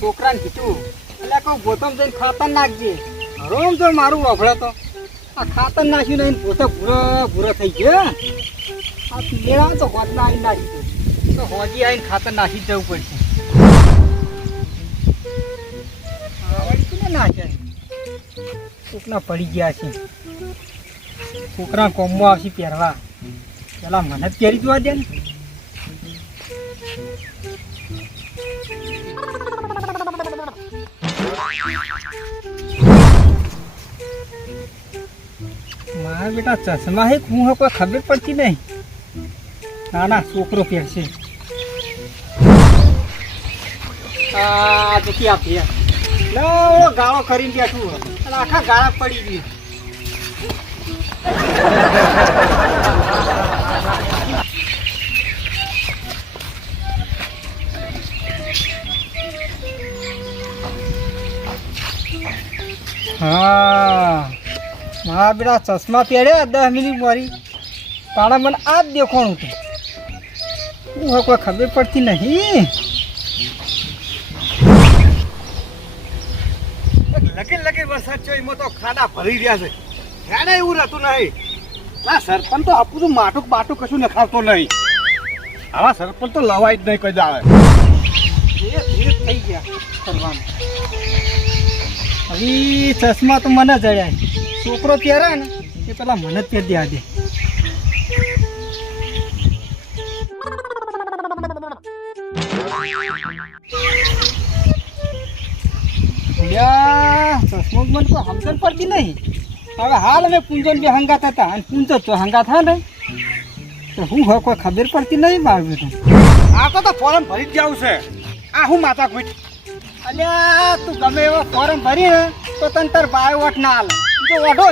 છોકરાને કીધું એટલે કહું ગોતમ જઈને ખાતર નાખજે. રોમ તો મારું વફળે તો. આ ખાતર નાખ્યું નહીં, પોતે ભૂરો ભૂરો થઈ ગયો. આ પીળા તો હોજના આવીને નાખી તો હોજી આવીને ખાતર નાખી જવું પડશે. આ નાખ્યા કોકના પડી ગયા છે. છોકરા કોમમાં આવશે પહેરવા. પેલા મને જ પહેરી જોવા દે ને. મારા બેટા ચશ્મા હે, હું કોઈ ખબર પડતી નહીં. ના ના, છોકરો પહેરશે આ તો ક્યાં ફેર લો ગાળો કરીને બેઠું આખા ગાળા પડી ગઈ હા. મારા બેટા ચશ્મા પહેર્યા દસ મિનિટ મારી. તારા મને આ જ દેખાણું હતું. હું કોઈ ખબર પડતી નહીં. લગી લગી વરસાદ છે એમાં તો ખાડા ભરી રહ્યા છે. ખાડા એવું રહેતું નહીં. ના સરપંચ તો આપું તો માટુક બાટુક કશું નખાવતો નહીં. આવા સરપંચ તો લવાય જ નહીં કોઈ દાવે ધીરે ધીરે થઈ ગયા કરવાનું હવે ચશ્મા તો મને જડ્યા છોકરો પહેરે ને એ પેલા મને જ પહેરી દે ચશ્મો મને તો સમજણ પડતી નહીં. હવે હાલ અમે પૂંજન બી હંગાત હતા અને તો હંગાત હા ને તો હું હવે કોઈ ખબર પડતી નહીં મારું બેટું આ તો ફોરમ ભરી જ જવું છે. આ હું માતા કુટ અલ્યા તું ગમે એવો ફોર્મ ભરી ને તો તને તાર બાય વોટ ના હાલ તું તો ઓઢો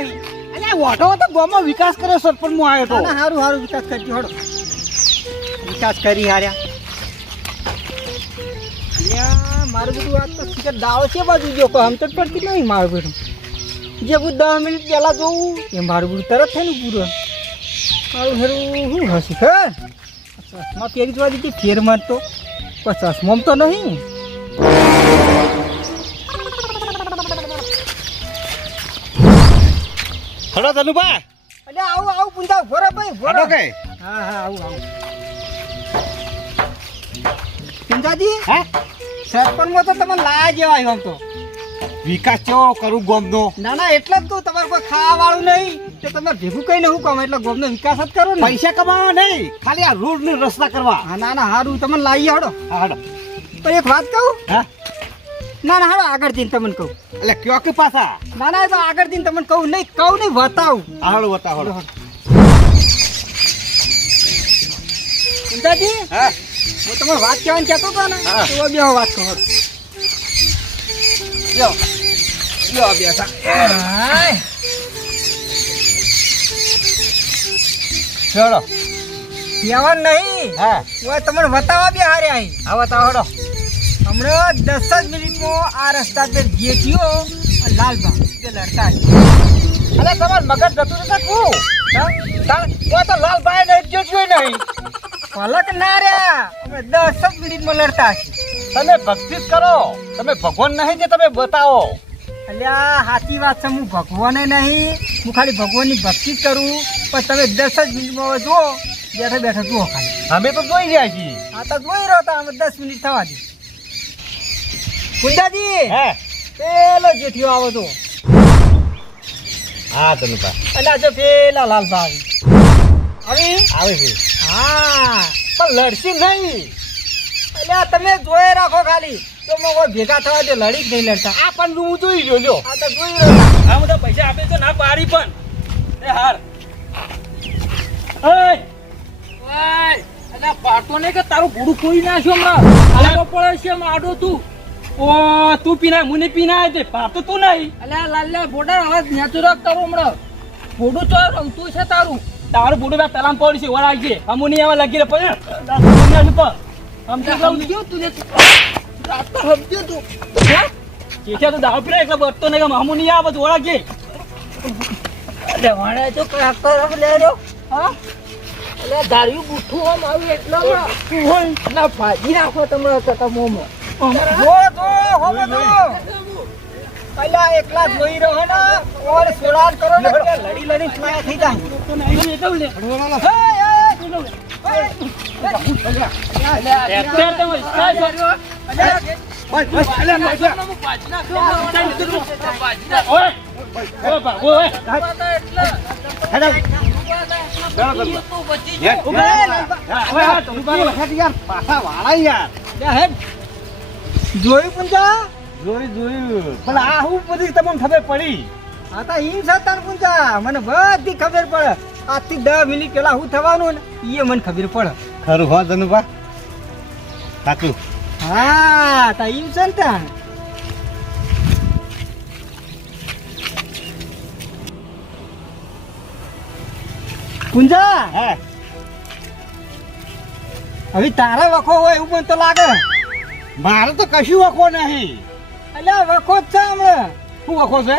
અલ્યા ઓઢો તો ગામમાં વિકાસ કર્યો સર પણ હું આવ્યો ના સારું સારું વિકાસ કરજો હડો વિકાસ કરી હાર્યા. અલ્યા મારું બધું વાત તો સીધા દાવો છે બાજુ જો આમ તો જ પડતી નહીં મારું બધું. જે બધું દસ મિનિટ પહેલાં જોવું એ મારું બધું તરત થાય ને પૂરું મારું હેરું શું હશે ખર ચશ્મા પહેરી જોવા દીધી ફેરમાં તો ચશ્મા તો નહીં. હલો ધનુભા. અલ્યા આવું આવું પૂંજા ભોરા ભાઈ ભોરા કે હા હા આવું આવું. પૂંજાજી? હે? સરપંચમાં તો તમે લાયા જેવા આવ્યો આમ તો. વિકાસ કેવો કરું ગામનો? ના ના એટલે જ કહું તમારે કોઈ ખાવા વાળું નહીં. તો તમે ભેગું કઈ હું કામ એટલે ગોમનો વિકાસ જ કરો ને. પૈસા કમાવા નહીં ખાલી આ રોડ ને રસ્તા કરવા. હા ના ના હારું તમને લાવી હડો હા હડો પણ એક વાત કહું? હા? ના ના હાડો આગળ જઈને તમને કહું. એટલે કયો કે પાછા? ના ના એ તો આગળ જઈને તમને કહું નહીં કહું નહીં બતાવું હાળો હળો બતા હળો હા. હું તમને વાત કહેવાની કહેતો હતો ને હા. તો બે વાત કહો લ્યો લ્યો બેસા. ચલો. કહેવાનું નહીં. હા. હવે તમને બતાવવા બે હારે અહીં આ બતાવો હમણાં દસ જ મિનિટમાં આ રસ્તા પર જેઠીઓ અને લાલબા તે લડતા છે. અરે તમાર મગજ જતું નથી કું તો? લાલભાઈ ને જોયું નહીં. પલક ના રહ્યા. અમે દસ જ મિનિટમાં લડતા તમે ભક્તિ કરો. તમે ભગવાન નહીં જે તમે બતાવો. અલ્યા સાચી વાત છે. હું ભગવાને નહીં. હું ખાલી ભગવાનની ભક્તિ કરું. પણ તમે દસ જ મિનિટમાં જુઓ. બેઠા બેઠા જુઓ ખાલી. અમે તો જોઈ રહ્યા છીએ. આ તો જોઈ રહ્યો હતા અમે દસ મિનિટ થવા દે. કુંદાજી હે? પેલો જેઠીઓ આવો તો. હા તનુપા અને આજે પેલા લાલભા આવી આવી આવે છે હા પણ લડશી નહીં. એટલે આ તમે જોઈ રાખો ખાલી. તો મો કોઈ ભેગા થવા દે લડી જ નહીં લડતા. આ પણ હું જોઈ રહ્યો લ્યો. આ તો જોઈ રહ્યો. આ બધા પૈસા આપે તો ના પાડી પણ. એ હાર. ઓય! ઓય! અલા પાટો ને કે તારું ભૂડું ખોઈ નાખ્યો હમણાં? આડો પડે છે એમાં આડો તું. ઓ તું પીના મુને પીના તે. પાતો તું નહીં. અલ્યા લાલ્યા બોડા હવે નેચો રાખ તારું હમણાં. બોડું તો રમતું છે તારું. તારું બોડું બે પેલા પડી છે વળાય છે અમુની આવા લાગી રે પણ સમજી સમજ્યો તું સમજ્યો તું. હે? કેઠિયા તો દાવ પીને એટલે બટતો ને કે મામુની આવે તો વળા કે. એટલે વાણે તો કઈ હમ લે રો હા? એટલે ધાર્યું બુઠ્ઠું આમ આવ્યું એટલે ના ફાજી નાખો તમે મોમો. જો જો હોમે તો પહેલા એકલા જોઈ રહ્યો હે, હે, હે. હા, પાછા વાળા યાર. જા પણ જોયું જોયું જોયું. પણ આ હું બધી તમને ખબર પડી. આ તો ઈ છે તાર પુંજા મને બધી ખબર પડે. આજથી દસ મિનિટ પેલા હું થવાનું ને એ મને ખબર પડે. ખરું હો ધનુભા. સાચું. હા તા ને તાણ પુંજા હે. હવે તારા વખો હોય એવું પણ તો લાગે. મારે તો કશું વખો નહીં. અલ્યા વખો જ છે હમણાં. શું વખો છે?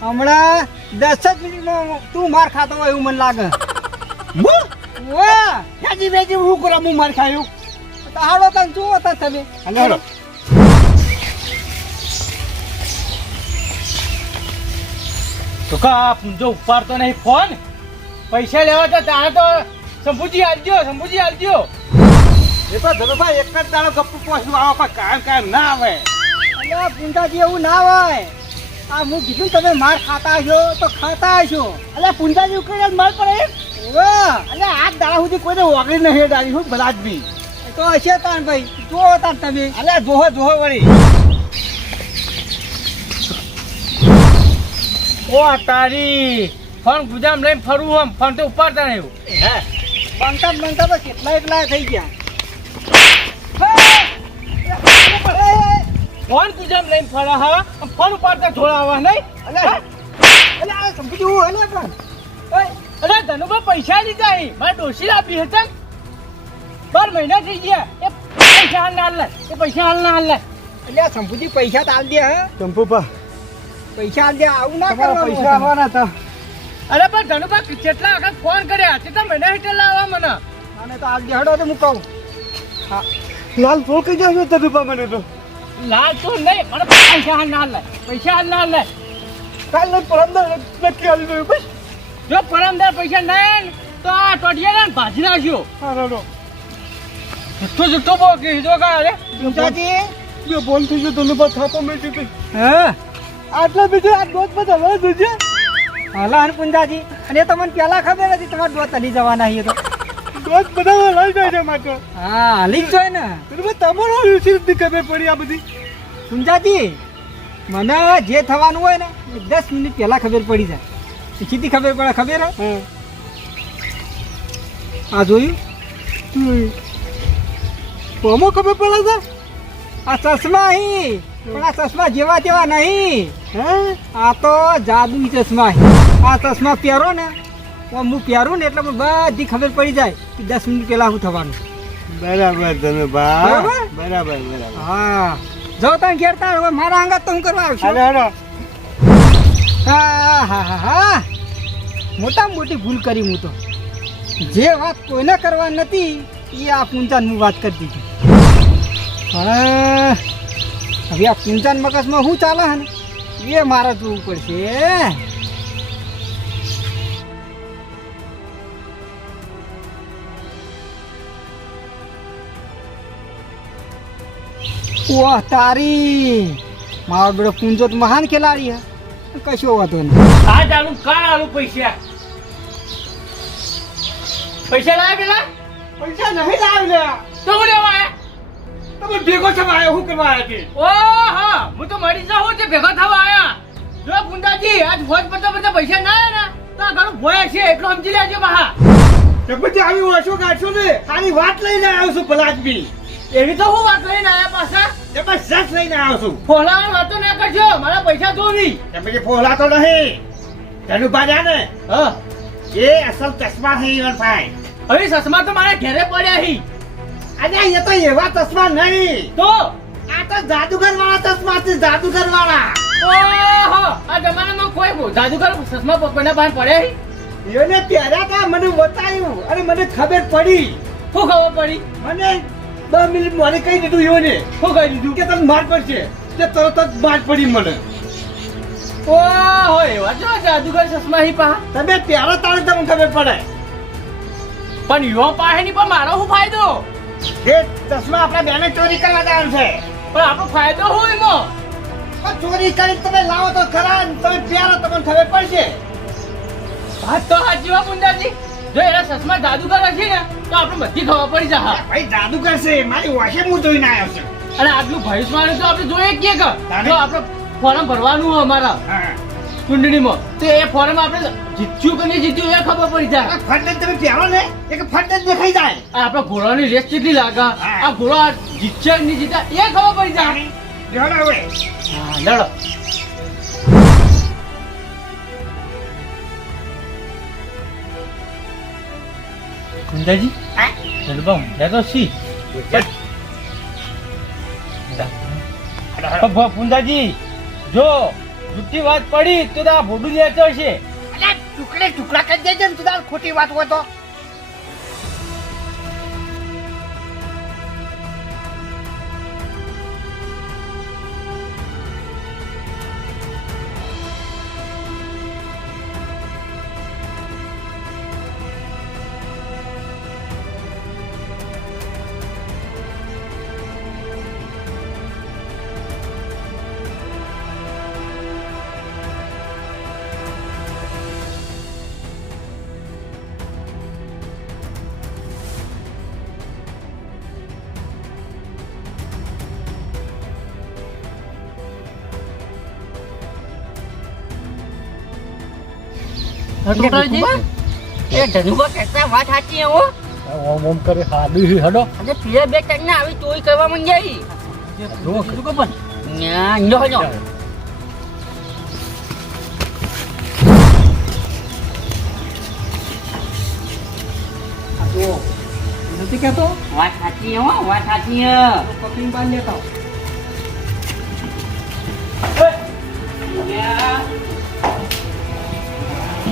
હમણાં દસ જ મિનિટમાં તું માર ખાતો હોય એવું મને લાગે. હું? વાહ! યાજી બેજી હું કરા? હું માર ખાયું તો હાલો તને જુઓ તા તમે. હાલો હાલો. તો કા પૂંજો ઉપાડતો નહીં. ફોન? પૈસા લેવા તો તારે તો શંભુજી આલજો શંભુજી આલજો. એ તો ધનુભાઈ એક જ દાડો ગપ્પુ પહોંચવું આવો પણ કાયમ કાયમ ના આવે. અલ્યા પુંજાજી એવું ના હોય. આ હું કીધું તમે માર ખાતા છો તો ખાતા છો. અલ્યા પુંજાજી ઉકેલ માર પડે અલ્યા આ દાડા સુધી કોઈને ઓગળી નહીં ડાળી હું બધા જ બી તો હશે તાન ભાઈ. જોવો તાન તમે. અલ્યા જોહો જોહો વળી. ઓ તારી ફોન ગુજામ લઈને ફરવું આમ ફોન તો ઉપાડતા નહીં હે. બનતા બનતા તો કેટલા એકલા થઈ ગયા. ફોન ગુજામ લઈને ફરા હા? ફોન ઉપાડતા થોડા આવા નહીં? અલે અલે આ સમજી હું અલે પણ. અરે ધનુભા પૈસા લીધા અહીં મારે ડોસી આપી હતા બાર મહિના થઈ ગયા. એ પૈસા હાલ ના હાલ એ પૈસા હાલ ના હાલ એટલે આ શંભુજી પૈસા તો આલ દે હા? ચંપુપા પૈસા હાલ દે આવું ના કરવા પૈસા આવવાના હતા. અરે પણ ધનુભા કેટલા વખત ફોન કર્યા? કેટલા મહિના હેઠળ લાવવા મને. મને તો આલ દે હડો તો હું કહું. લાલ ફોન કહી જાવ ધનુભા મને તો. લાલ તો નહીં પણ પૈસા ના લે પૈસા ના લે. કાલે પરમ નક્કી આવી ગયું બસ. જો પરમદાર પૈસા નહીં તો આ ટોટિયા ભાજી નાખ્યો જુઠ્ઠો જુઠ્ઠો બહુ કીધો કા અરે. પુંજાજી જો બોલ થઈ ગયો ધનુભા થાપો મેં દીધી હે? આટલા બીજો આ દોત બધા હવે જોજે. હાલા હન પુંજાજી અને એ પેલા પહેલા ખબર હતી તમારે દોત હલી જવાના હી તો. દોત બધા લઈ જાય છે માટે હા હાલી જ જોઈએ ને. ધનુભા તમારો રીતે ખબર પડી આ બધી. સમજાતી મને જે થવાનું હોય ને એ દસ મિનિટ પહેલા ખબર પડી જાય. સીધી ખબર પડે ખબર આ જોયું? કોમો ખબર પડે છે? આ ચશ્મા અહીં પણ આ ચશ્મા જેવા તેવા નહીં. હે? આ તો જાદુઈ ચશ્મા હી આ ચશ્મા પહેરો ને હું પહેરું ને એટલે મને બધી ખબર પડી જાય કે દસ મિનિટ પહેલાં શું થવાનું. બરાબર તમે બરાબર? બરાબર હા. જો તમે ઘેર તાર હવે મારા અંગત તો હું કરવા આવશું હા હા હા હા. મોટામાં મોટી ભૂલ કરી હું તો. જે વાત કોઈને કરવા નથી એ આ પૂંચાન હું વાત કરી દીધી. હવે આ પૂંચાન મગજમાં શું ચાલે હે ને એ મારે જોવું પડશે. ઓહ તારી. મારો બેડો પૂંજો તો મહાન ખેલાડી હે. કશો વાંધો નહીં. આ ચાલુ કાલ આલુ પૈસા. પૈસા લાવ્યા પેલા? પૈસા નહીં લાવ્યા. તો હું લેવા આયા? તમે ભેગો થવા આવ્યો શું કરવા આવ્યા ઓ હા હું તો મરી જાઉં તે ભેગો થવા આવ્યા જો ગુંડાજી આજ ફોજ પડતા બધા પૈસા ના આયા ને તો આ ઘણું ભોય છે એટલું સમજી લેજો બહા તો પછી આવી વાંચો ગાંઠો ને? ખાલી વાત લઈને આવ્યો છું ભલા બી એવી તો હું વાત લઈને આયા પાછા? જબરજસ્ત લઈને આવ્યો છું. ફોલાવાની વાતો ના કરજો મારા પૈસા જોવી કે પછી ફોલા તો નહીં. ધનુ જા ને. હા. એ અસલ ચશ્મા છે ઈવન ભાઈ. હવે ચશ્મા તો મારા ઘરે પડ્યા હી. અરે એ તો એવા ચશ્મા નહીં. તો? આ તો જાદુગર વાળા ચશ્મા છે જાદુગર વાળા ઓહો આ જમાનામાં કોઈ જાદુગર ચશ્મા કોઈના બહાર પડ્યા હી? એને પહેર્યા હતા મને બતાવ્યું અને મને ખબર પડી. શું ખબર પડી? મને દસ મિનિટ મારે કહી દીધું યોને શું કહી દીધું? કે તને માર પડશે. તે તરત જ માર પડી મને. ઓહો એવા જો જાદુગર ચશ્મા હી પા. તમે ત્યારે તારે તમને ખબર પડે. પણ યો પાસે ની પણ મારો શું ફાયદો? એ ચશ્મા આપણા બેને ચોરી કરવા જવાનું છે. પણ આપણો ફાયદો શું એમાં ચોરી કરી તમે લાવો તો ખરા તમે પ્યારો તમને ખબર પડશે. વાત તો સાચી વાત મુંજાજી જો એના ચશ્મા જાદુગર હશે ને તો આપણે બધી ખબર પડી જા ભાઈ જાદુગર છે મારી વાશે હું જોઈને આવ્યો છું. અને આટલું ભવિષ્યવાણી તો આપણે જોઈએ કે? જો આપણે ફોર્મ ભરવાનું હોય અમારા ચૂંટણીમાં તો એ ફોર્મ આપણે જીત્યું કે નહીં જીત્યું એ ખબર પડી જાય. ફટ તમે પહેરો ને એક ફટ જ દેખાઈ જાય. આપણે ઘોડાની રેસ કેટલી લાગે? આ ઘોડા જીતશે નહીં જીતા એ ખબર પડી જાય. લડો. કુંદાજી હા? જલબા ઊંધા તો સી પુંજાજી જો જુઠ્ઠી વાત પડી તો આ ભોડું લેતો છે. ટુકડે ટુકડા કરી દેજે ને તું ખોટી વાત હોય તો. એ ધનુભા કહેતા વાત સાચી હો? ઓમ ઓમ કરે હાડી હડો. અને પીએ બે ટંગ આવી ચોરી કરવા મંજાઈ ન્યા નો નો નથી કહેતો? વાત સાચી હો વાત સાચી પકડીને બાંધી લેતા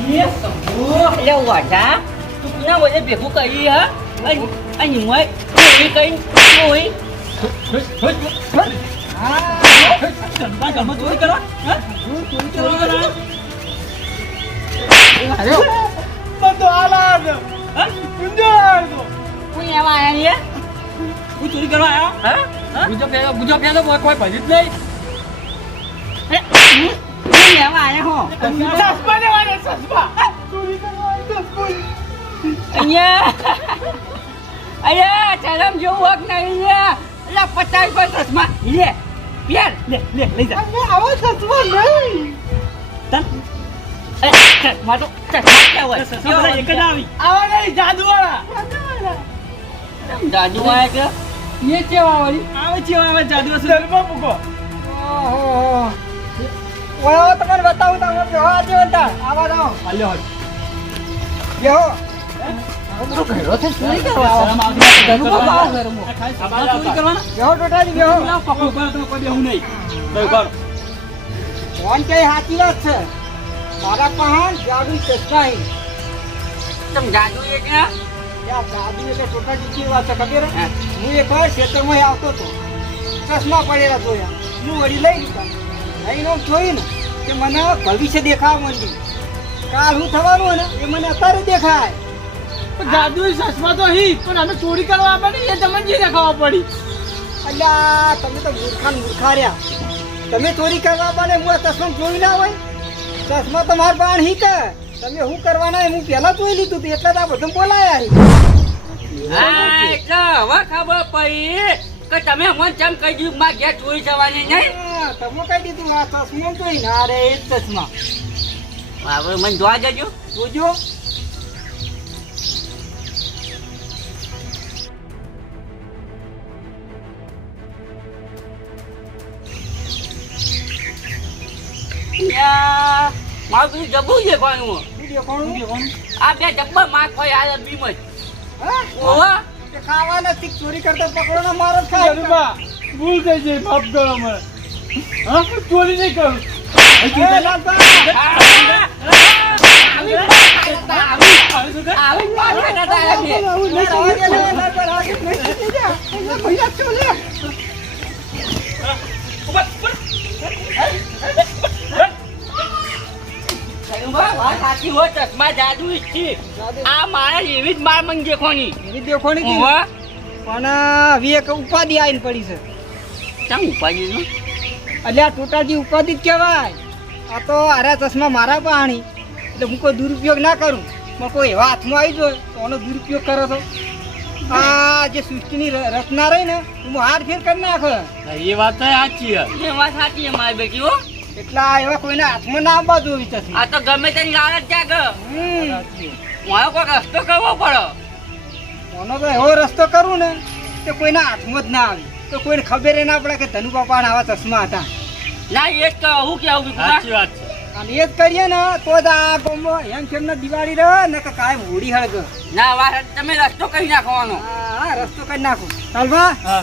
આવો. એટલે વાટા તું ના વજે ભેગું કરી હા અને અને મોય ચોરી કરી ચોરી ચોરી કરવા ચોરી કરવા બધો આલા કુંજો આવ્યો હું એવા આયા હું ચોરી કરવા આવ્યો હા બીજો પેલો બીજો પેલો કોઈ કોઈ ભજી જ નહીં હું ચશ્મા અહીંયા અહીંયા ચરમ જેવું હક નહીં એટલે પચાસ પર ચશ્મા લે પેર લે આવો ચશ્મા નહીં ચશ્મા તો ચશ્મા ક્યાં હોય એક જ આવી આવા નહીં જાદુ વાળા કે કેવા વાળી આવે છે જાદુ ઓહો. ઓહો, તમને બતાવું તમે બેહો આજે બધા આવા. દો હાલ્યો. કરવાના બેહો. મારા પાસે જાદુ ચશ્મા તમે તમ દાદુ એ કે યા એટલે ટોટાલી કેવી વાત છે ખબર? હે? હું એક વાર ખેતરમાં આવતો હતો. ચશ્મા પડેલા જોયા. હું વળી લઈ લીધા લઈને જોયું ને કે મને ભવિષ્ય દેખાવા માંડ્યું. કાલ શું થવાનું હોય ને એ મને અત્યારે દેખાય. જાદુ ચશ્મા તો હી પણ અમે ચોરી કરવા પડી એ તમને જે દેખાવા પડી. અલ્યા તમે તો મૂર્ખાન મૂર્ખા રહ્યા તમે ચોરી કરવા બને હું આ ચશ્મા જોઈ ના હોય. ચશ્મા તો મારા બાણ હી કે. તમે શું કરવાના એ હું પહેલા જોઈ લીધું હતું એટલે તો આ બધું બોલાયા હી. હા એટલે હવે ખબર પડી. કે તમે મને ચમ કહી દીધું માં ઘેર ચોરી જવાની નહીં? તમે કહી દીધું આ ચશ્મો જોઈ ના રે એ ચશ્મા. હવે મને જોવા જજો. જોજો. મારું પેલું જબરું છે પણ હું? આ બે જબ્બર માર કોઈ આ બીમ જ. હા? ઓવા તે ખાવાના ચોરી કરતા પકડો ને મારો ભૂલ થઈ જાય માફ કરો મને હા ચોરી નહીં કરું લાલભાઈ, સાચી હોય, ચશ્મા જાદુ જ આ મારા એવી જ માર મને દેખોની. એવી જ ઓહો. પણ હવે એક ઉપાધિ આવીને પડી છે. ચમ ઉપાડીનું? એટલે આ ટોટાજી ઉપાધિ જ કહેવાય. આ તો આરા ચશ્મા મારા પાણી એટલે હું કોઈ દુરુપયોગ ના કરું. પણ કોઈ એવા હાથમાં આવી જાય તો એનો દુરુપયોગ કરો તો આ જે સૃષ્ટિની રચના રહી ને હું હાથ ફેર કરી નાખો. એ વાત સાચી એ વાત સાચી છે મારી બેટી હો. એટલા એવા કોઈના હાથમાં ના આવવા જોવી ચશ્મા આ તો ગમે તેની લાલચ જાગ. મારો કોઈ રસ્તો કરવો પડે. આનો તો એવો રસ્તો કરું ને કે કોઈના હાથમાં જ ના આવે. તો કોઈને ખબર ના પડે કે ધનુ બાપાના આવા ચશ્મા હતા. ના એ જ કહો હું કે આવું સાચી વાત છે. અને એ જ કરીએ ને તો જ આ ગામમાં એમ કેમ ને દિવાળી રહે ને કે કાંઈ હોળી હળગ. ના વાત તમે રસ્તો કરી નાખવાનો. હા હા, રસ્તો કરી નાખો. ચાલવા હા.